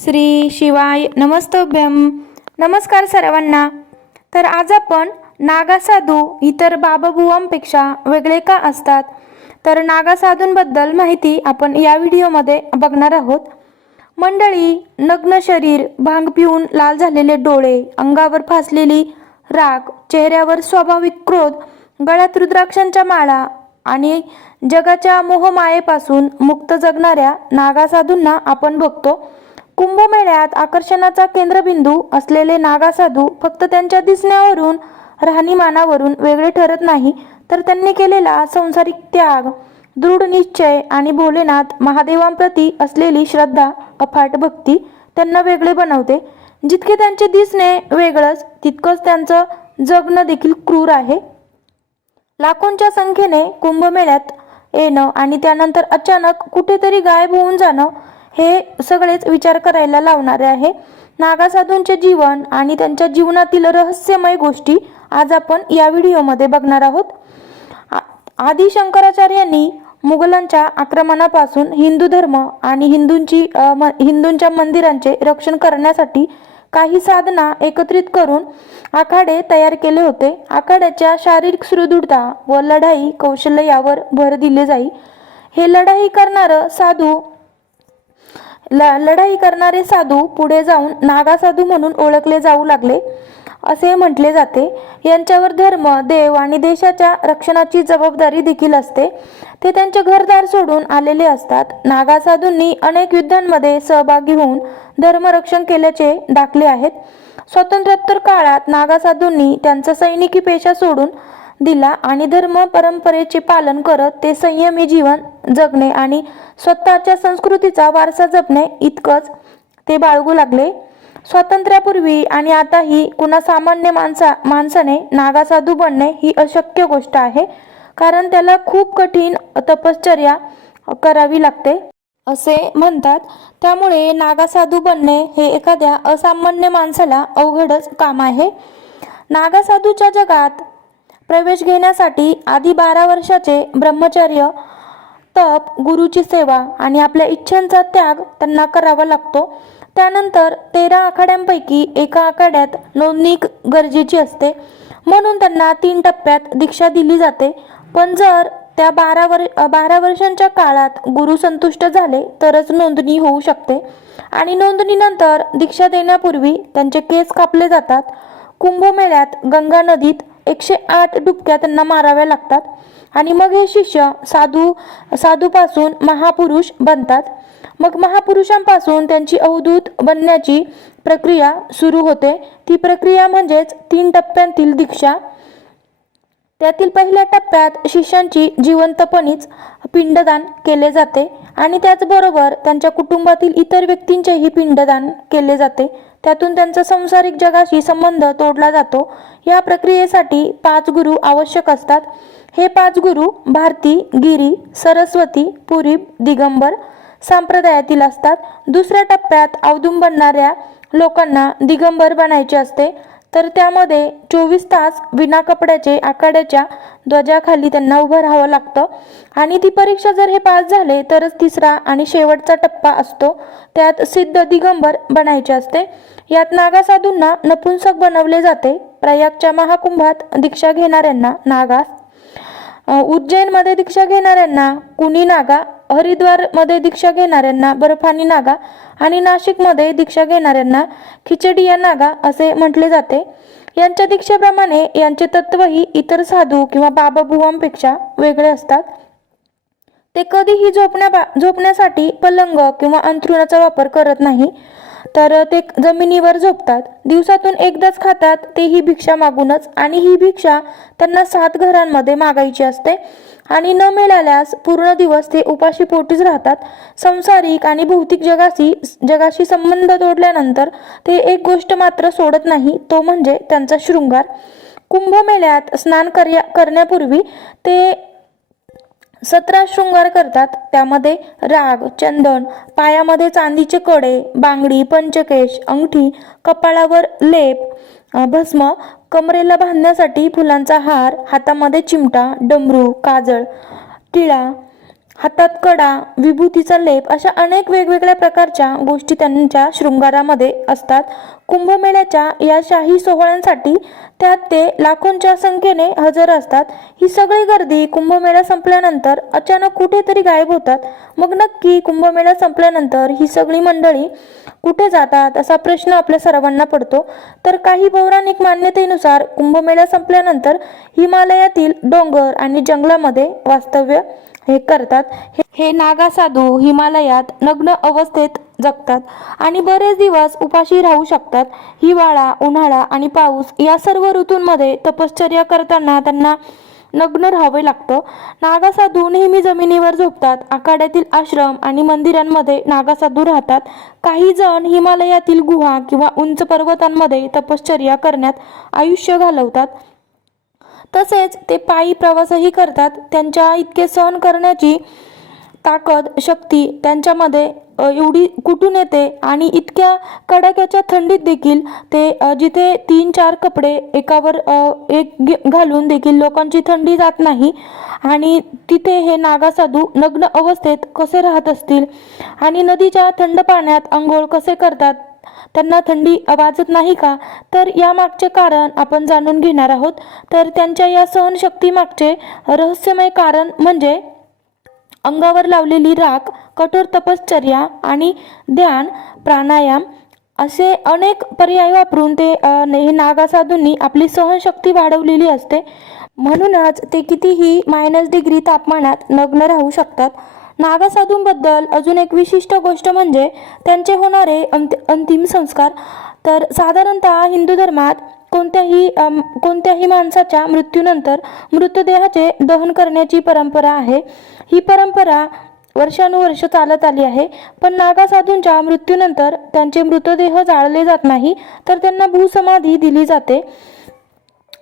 श्री शिवाय नमस्तभ्यम नमस्कार सर्वांना. तर आज आपण नागासाधू इतर बाबाबुवांपेक्षा वेगळे का असतात? तर नागासाधूंबद्दल माहिती आपण या व्हिडिओमध्ये बघणार आहोत. मंडळी नग्न शरीर भांग पिऊन लाल झालेले डोळे अंगावर फासलेली राग चेहऱ्यावर स्वाभाविक क्रोध गळ्यात रुद्राक्षांच्या माळा आणि जगाच्या मोहमायेपासून मुक्त जगणाऱ्या नागासाधूंना आपण बघतो. कुंभमेळ्यात आकर्षणाचा केंद्रबिंदू असलेले नागासाधू फक्त त्यांच्या दिसण्यावरून राहणीमानावरून वेगळे ठरत नाही तर त्यांनी केलेला संसारिक त्याग दृढ निश्चय आणि भोलेनाथ महादेवांप्रती असलेली श्रद्धा अफाट भक्ती त्यांना वेगळे बनवते. जितके त्यांचे दिसणे वेगळंच तितकंच त्यांचं जगणं देखील क्रूर आहे. लाखोंच्या संख्येने कुंभमेळ्यात येणं आणि त्यानंतर अचानक कुठेतरी गायब होऊन जाणं हे सगळेच विचार करायला लावणारे आहे. नागासाधूंचे जीवन आणि त्यांच्या जीवनातील रहस्यमय गोष्टी आज आपण या व्हिडिओमध्ये बघणार आहोत. आ- आदी शंकराचार्यांनी मुघलांच्या आक्रमणापासून हिंदू धर्म आणि हिंदूंची हिंदूंच्या मंदिरांचे रक्षण करण्यासाठी काही साधना एकत्रित करून आखाडे तयार केले होते. आखाड्याच्या शारीरिक सुदृढता व लढाई कौशल्य यावर भर दिले जाई. हे लढाई करणारं साधू लढाई करणारे साधू पुढे जाऊन नागा साधू म्हणून ओळखले जाऊ लागले. असे म्हटले जाते. यांच्यावर धर्म देव आणि देशाच्या रक्षणाची जबाबदारी देखील असते. ते त्यांचे घरदार सोडून आलेले असतात. नागा साधूंनी अनेक युद्धांमध्ये सहभागी होऊन धर्मरक्षण केल्याचे दाखले आहेत. स्वातंत्र्योत्तर काळात नागा साधूंनी त्यांचा सैनिकी पेशा सोडून दिला आणि धर्म परंपरेचे पालन करत ते संयमी जीवन जगणे आणि स्वतःच्या संस्कृतीचा वारसा जपणे इतकंच. ते बाळगू लागले. स्वातंत्र्यापूर्वी आणि आताही कुणा सामान्य माणसा माणसाने नागासाधू बनणे ही अशक्य गोष्ट आहे कारण त्याला खूप कठीण तपश्चर्या करावी लागते. असे म्हणतात. त्यामुळे नागासाधू बनणे हे एखाद्या असामान्य माणसाला अवघडच काम आहे. नागासाधूच्या जगात प्रवेश घेण्यासाठी आधी बारा वर्षाचे ब्रह्मचर्य तप गुरुची सेवा आणि आपल्या इच्छांचा त्याग त्यांना करावा लागतो. त्यानंतर तेरा आखाड्यांपैकी एका आखाड्यात नोंदणी गरजेची असते. म्हणून त्यांना तीन टप्प्यात दीक्षा दिली जाते. पण जर त्या बारा वर बारा वर्षांच्या काळात गुरु संतुष्ट झाले तरच नोंदणी होऊ शकते. आणि नोंदणीनंतर दीक्षा देण्यापूर्वी त्यांचे केस कापले जातात. कुंभमेळ्यात गंगा नदीत एकशे आठ डुबक्या त्यांना माराव्या लागतात. आणि मग हे शिष्य साधू साधूपासून महापुरुष बनतात. मग महापुरुषांपासून त्यांची अवधूत बनण्याची प्रक्रिया सुरू होते. ती प्रक्रिया म्हणजेच तीन टप्प्यांतील दीक्षा. त्यातील पहिल्या टप्प्यात शिष्यांची जिवंतपणीच पिंडदान केले जाते. आणि त्याचबरोबर त्यांच्या कुटुंबातील इतर व्यक्तींचेही पिंडदान केले जाते. त्यातून त्यांचा संसारिक जगाशी संबंध तोडला जातो. या प्रक्रियेसाठी पाच गुरु आवश्यक असतात. हे पाच गुरु भारती गिरी सरस्वती पुरीब दिगंबर संप्रदायातील असतात. दुसऱ्या टप्प्यात अवधूम बनणाऱ्या लोकांना दिगंबर बनायचे असते. तर त्यामध्ये चोवीस तास विना कपड्याचे आखाड्याच्या ध्वजाखाली त्यांना उभं राहावं लागतं. आणि ती परीक्षा जर हे पास झाले तरच तिसरा आणि शेवटचा टप्पा असतो. त्यात सिद्ध दिगंबर बनायचे असते. यात नागासाधूंना नपुंसक बनवले जाते. प्रयागच्या महाकुंभात दीक्षा घेणाऱ्यांना नागास उज्जैनमध्ये दीक्षा घेणाऱ्यांना कुणी नागा? हरिद्वारमध्ये दीक्षा घेणाऱ्यांना बर्फानी नागा आणि नाशिकमध्ये दीक्षा घेणाऱ्यांना खिचडिया नागा असे म्हटले जाते. यांच्या दीक्षेप्रमाणे यांचे तत्वही इतर साधू किंवा बाबा बुवांपेक्षा वेगळे असतात. ते कधीही झोपण्या झोपण्यासाठी पलंग किंवा अंथरुणाचा वापर करत नाही. तर ते जमिनीवर झोपतात. दिवसातून एकदाच खातात तेही भिक्षा मागूनच. आणि ही भिक्षा त्यांना सात घरांमध्ये मागायची असते. आणि न मिळाल्यास पूर्ण दिवस ते उपाशी पोटीच राहतात. संसारिक आणि भौतिक जगाशी जगाशी संबंध तोडल्यानंतर ते एक गोष्ट मात्र सोडत नाही तो म्हणजे त्यांचा शृंगार. कुंभमेळ्यात स्नान कर्या करण्यापूर्वी ते सतरा शृंगार करतात. त्यामध्ये राग चंदन पायामध्ये चांदीचे कडे बांगडी पंचकेश अंगठी कपाळावर लेप भस्म कमरेला बांधण्यासाठी फुलांचा हार हातामध्ये चिमटा डमरू काजळ टिळा हातात कडा विभूतीचा लेप अशा अनेक वेगवेगळ्या प्रकारच्या गोष्टी त्यांच्या शृंगारामध्ये असतात. कुंभमेळ्याच्या या शाही सोहळ्यांसाठी त्यात ते लाखोंच्या संख्येने हजर असतात. ही सगळी गर्दी कुंभमेळा संपल्यानंतर अचानक कुठेतरी गायब होतात. मग नक्की कुंभमेळा संपल्यानंतर ही सगळी मंडळी कुठे जातात असा प्रश्न आपल्या सर्वांना पडतो. तर काही पौराणिक मान्यतेनुसार कुंभमेळा संपल्यानंतर हिमालयातील डोंगर आणि जंगलामध्ये वास्तव्य हे करतात. हे- हे नागा साधू हिमालयात नग्न अवस्थेत जगतात आणि बरेच दिवस उपाशी राहू शकतात. हिवाळा उन्हाळा आणि पाऊस या सर्व ऋतूंमध्ये तपश्चर्या करताना त्यांना नग्न राहावे लागतं. नागासाधू नेहमी जमिनीवर झोपतात आखाड्यातील आश्रम आणि मंदिरांमध्ये नागासाधू राहतात. काही जण हिमालयातील गुहा किंवा उंच पर्वतांमध्ये तपश्चर्या करण्यात आयुष्य घालवतात. तसेच ते पायी प्रवासही करतात. त्यांच्या इतके सहन करण्याची ताकद शक्ती त्यांच्यामध्ये एवढी कुठून येते? आणि इतक्या कडाक्याच्या थंडीत देखील ते जिथे तीन चार कपडे एकावर एक घालून देखील लोकांची थंडी जात नाही आणि तिथे हे नागासाधू नग्न अवस्थेत कसे राहत असतील? आणि नदीच्या थंड पाण्यात आंघोळ कसे करतात? त्यांना थंडी वाजत नाही का? तर यामागचे कारण आपण जाणून घेणार आहोत. तर त्यांच्या या सहनशक्तीमागचे रहस्यमय कारण म्हणजे अंगावर लावलेली राख कठोर तपश्चर्या आणि ध्यान प्राणायाम असे अनेक पर्याय वापरून ते हे हे नागासाधूंनी आपली सहनशक्ती वाढवलेली असते. म्हणूनच ते कितीही मायनस डिग्री तापमानात नग्न राहू शकतात. नागासाधूंबद्दल अजून एक विशिष्ट गोष्ट म्हणजे त्यांचे होणारे अंत अंतिम संस्कार. तर साधारणतः हिंदू धर्मात कोणत्याही कोणत्याही माणसाच्या मृत्यूनंतर मृतदेहाचे दहन करण्याची परंपरा आहे. ही परंपरा वर्षानुवर्ष चालत आली आहे. पण नागासाधूंच्या मृत्यूनंतर त्यांचे मृतदेह जाळले जात नाही तर त्यांना भूसमाधी दिली जाते.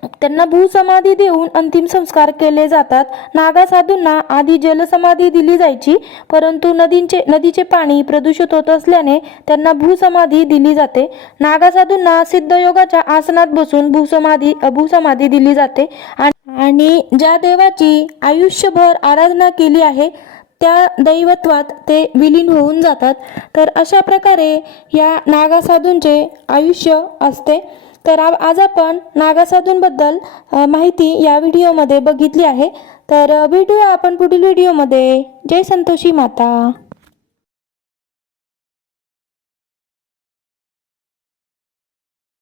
त्यांना भूसमाधी देऊन अंतिम संस्कार केले जातात. नागासाधूंना आधी जलसमाधी दिली जायची परंतु नदींचे नदीचे पाणी प्रदूषित होत असल्याने त्यांना भूसमाधी दिली जाते. नागासाधूंना सिद्धयोगाच्या आसनात बसून भूसमाधी भूसमाधी दिली जाते. आणि आणि ज्या देवाची आयुष्यभर आराधना केली आहे त्या दैवत्वात ते विलीन होऊन जातात. तर अशा प्रकारे या नागासाधूंचे आयुष्य असते. तर आज आपण नागासाधूंबद्दल माहिती या व्हिडिओमध्ये बघितली आहे. तर व्हिडिओ भेटूया आपण पुढील व्हिडिओमध्ये. जय संतोषी माता.